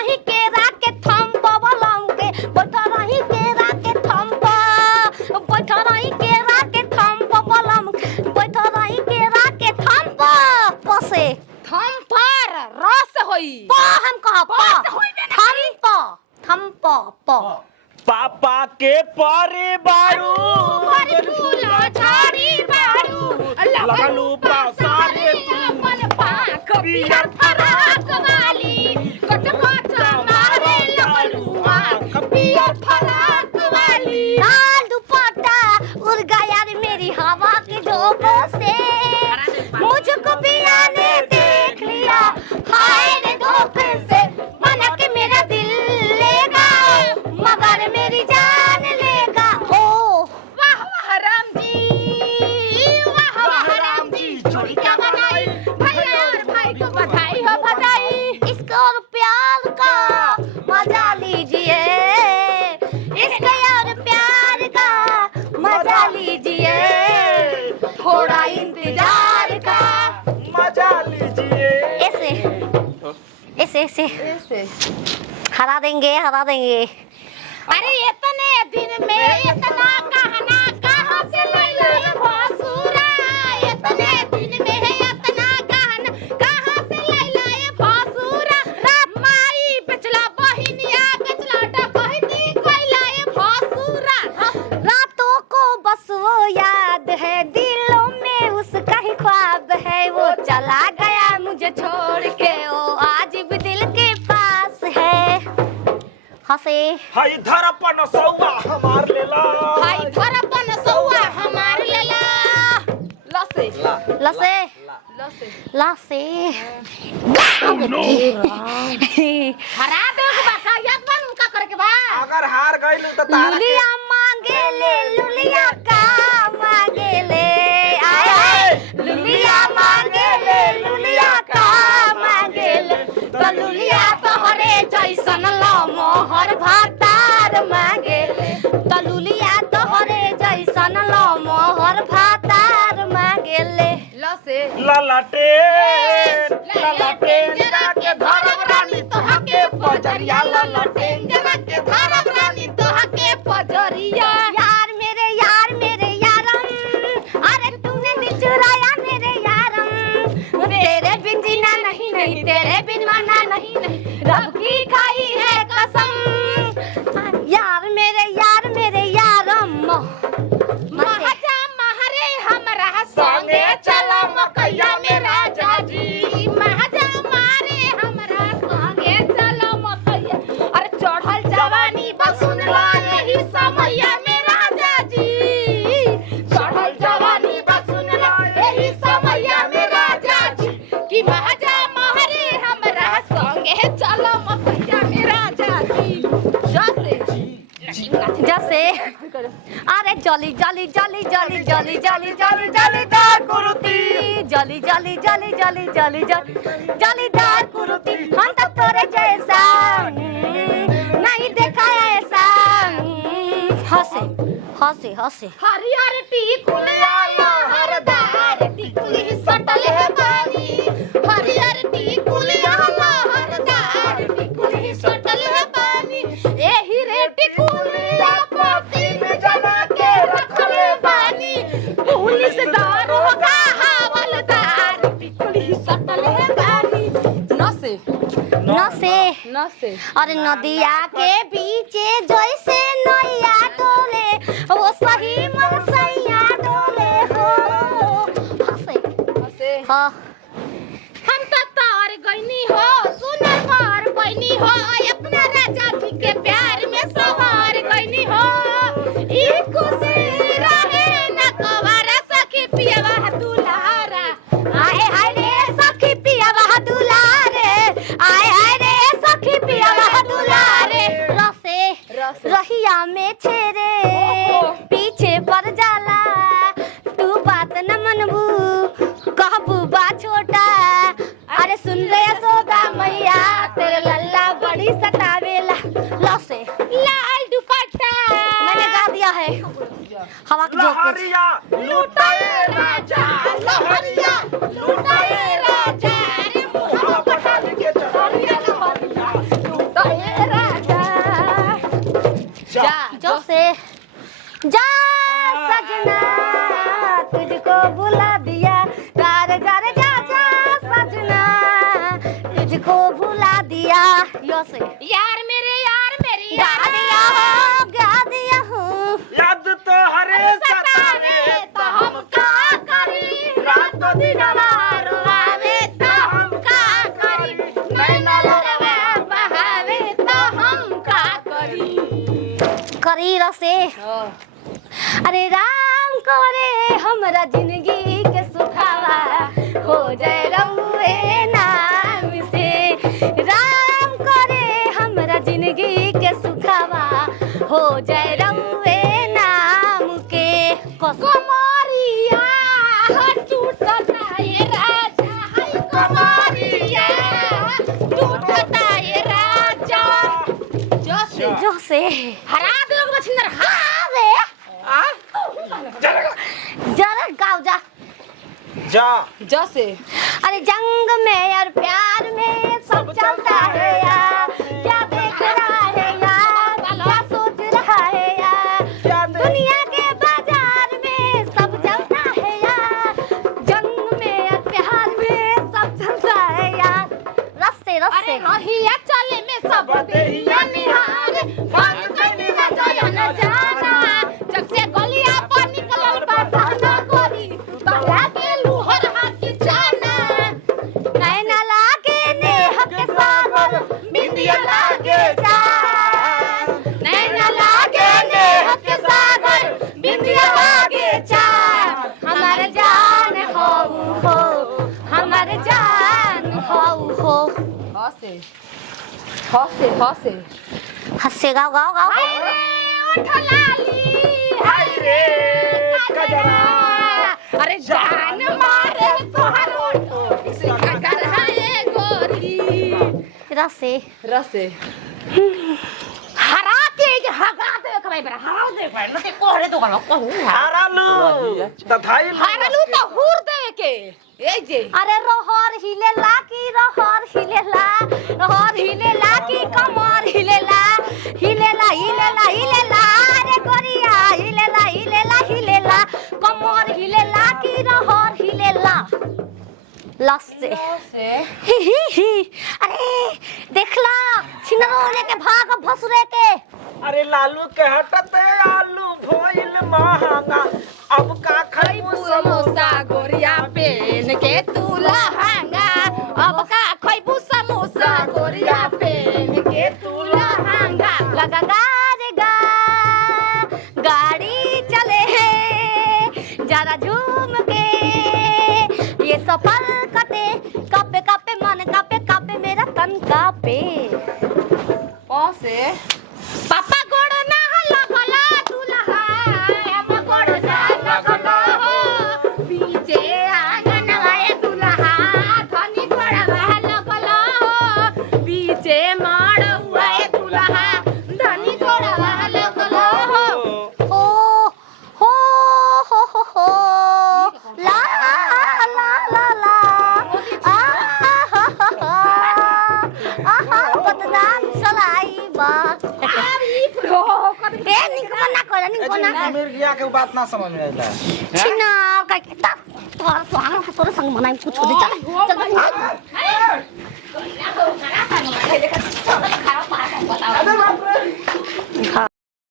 रही केरा के थम बलम के बैठा रही केरा के थम बैठा रही केरा के थम बलम बैठा रही केरा के थम पसे थम पर रस होई प हम कहा प थम प पापा के परे बारू फूलो झाड़ी बारू लगलू पासारे पल पाक बियर फराक वाली कट कट मारे लगलुआ बियर फराक वाली लाल दुपट्टा उड़ गया रे मेरी हवा के झोंकों से मुझको पिया ने देख लिया हाय रे धोखे से मना के मेरा दिल लेगा मगर मेरी जान लेगा हो वाह वाह राम जी चोरी क्या बनाई भैया और भाई को बधाई हो बधाई इसको और प्यार का मजा लीजिए इसका और प्यार का मजा लीजिए थोड़ा इंतजार का मजा लीजिए। ऐसे ऐसे ऐसे ऐसे हरा देंगे अरे इतने दिन में इतना कहना कहाँ से ले लाए भसुरा इतने दिन में इतना कहना कहाँ से ले लाए भसुरा माई बेचला बहिनिया बेचला बहिनी कोई लाए भसुरा रातों को बस वो याद है दिलों में उसका ही ख्वाब है वो चला गया मुझे छोड़ के वो आज भी दिल के पास है हंसे हाय धरपन सौआ हमार लेला भाई धरपन सौआ हमार लेला लसे लसे लसे हरा देख बाका याद बन उनका करके बा अगर हार गइलू त तारा लुलिया मांगे ले लुलिया का मांगे ले आए आए लुलिया मांगे ले लुलिया का मांगे ले तो लुलिया तोहरे जैसन लो मोहर भातार मांगे ले तो लुलिया तोहरे जैसन लो मोहर भातार मांगे ले लसे ललटे जरा के धरब रानी तोहा के पजरिया ललटे जरा के धरब रानी तोहा के पजरिया यार मेरे यारम अरे तूने दिल चुराया मेरे यारम तेरे बिन जीना नहीं तेरे बिन मरना नहीं रब की खाई है कसम यार मेरे यारम महाजा महरे हमरा संगे चला मकैया में राजा जी महाजा मारे हमरा संगे चला मकैया अरे चढ़ल जवानी बसुन ला यही समैया में राजा जी चढ़ल जवानी बसुन ला यही समैया में राजा जी कि महाजा महरे हमरा संगे चला मकैया में राजा जी जैसे अरे जली जली जली जली जली जली जली जलीदार कुर्ती जली जली जली जली जली जलीदार कुर्ती हम तक तोरे जैसा नहीं देखा ऐसा हंसे हंसे हंसे हरियर टिकुलिया लहरदार टिकुली सटल है बानी हरियर टिकुलिया लहरदार टिकुली सटल है बानी एही रे टिकुलिया पोती में जमा के रखले बानी पुलिस दारोगा हवलदार टिकुली सटल है बानी नसे अरे नदिया के बीचे जैसे नैया डोले वो सही मन सैया डोले हो हंसे हाँ हम तो तार गईनी हो सुनर मार पैनी हो अपना राजा जी के प्यार में सवार गईनी हो ई खुशी रहे न कवारा सखी पियवा दुलारा आए हाय रे सखी पिया दुलारे आए हाय रे सखी पिया दुलारे रसे रहिया में छेरे पीछे पड़ जाला तू बात न मनबू कहबू बा छोटा अरे सुन ले सोदा मैया तेरे लल्ला बड़ी सतावेला लसे लाल दुपट्टा मैंने गा दिया है हवा की झोंक लहरिया लुटाए राजा लहरिया लुटाए राजा रे मुहा पठान के चढ़िया लहरिया जा सजना तुझको बुला दिया जार जार जा जा सजना तुझको भुला दिया यो से यार मेरी गा दिया हूँ याद तो हरे सतावे तो हम का करी रात दिन रोवावे तो हम का करी नैना लड़वे बहावे तो हम का करी करी रसे अरे राम करे हमरा जिंदगी के सुखावा हो जाए रहुए नाम से राम करे हमरा जिंदगी के सुखावा हो जाए रहुए नाम के कमरिया टूटता ये राजा हाय कमरिया टूटता ये राजा जो से हरा दो मछिंदर हावे जरा गाओ जा जा जैसे अरे जंग में और प्यार में सब चलता है यार क्या देख रहा है यार क्या सोच रहा है यार दुनिया के बाजार में सब चलता है यार जंग में और प्यार में सब चलता है यार रस्ते अरे रहिया चले में सब देहिया निहार बंद करने ना जाया न जाना जब से गलिया पर निकलल बरसाना गोरी बहला के लूहर हाथी जाना नैना लागे नेह के सागर बिंदिया लागे चार नैना लागे नेह के सागर बिंदिया लागे चार हमार जान हो हमार जान हो हंसे हंसे हंसे हंसे गाओ गाओ गाओ अरे उठ लाली हाय रे कजरा अरे जान मारे तोहर उठ सिखा कर है गोरी रसे रसे हरा के हगा दे कबाई बरा हरा दे पर नते कोहरे तो कर को हारालू तथाई हरालू तो हुर दे के ए जे अरे रोहर हिलेला की रोहर हिलेला की कमर हिलेला अरे गोरिया हिलेला कमर हिलेला की रोहर हिलेला लस्से से अरे देखला छिनरो लेके भाग भसुरे के अरे लालू के हटते आलू भोइल महंगा अब का खइबू समोसा गोरिया पेन के तू लहंगा अब का खइबू समोसा गोरिया पेन के तू लहंगा लगा गाड़ी चले है जरा झूम के ये सफर कटे कापे मन कापे मेरा तन कापे से पापा गोड़ ना लगला दुल्हा हम गोड़ ना लगला हो पीछे आंगन आए दुल्हा धनी गोड़वा लगला हो पीछे माड़ हुआ दुल्हा धनी गोड़वा लगला हो ओ हो ला आहा बदनाम चलाई बा ए निको ना मेरे गया के बात ना समझ में आइला छिना का ता तोर संग मनाई कुछ हो चल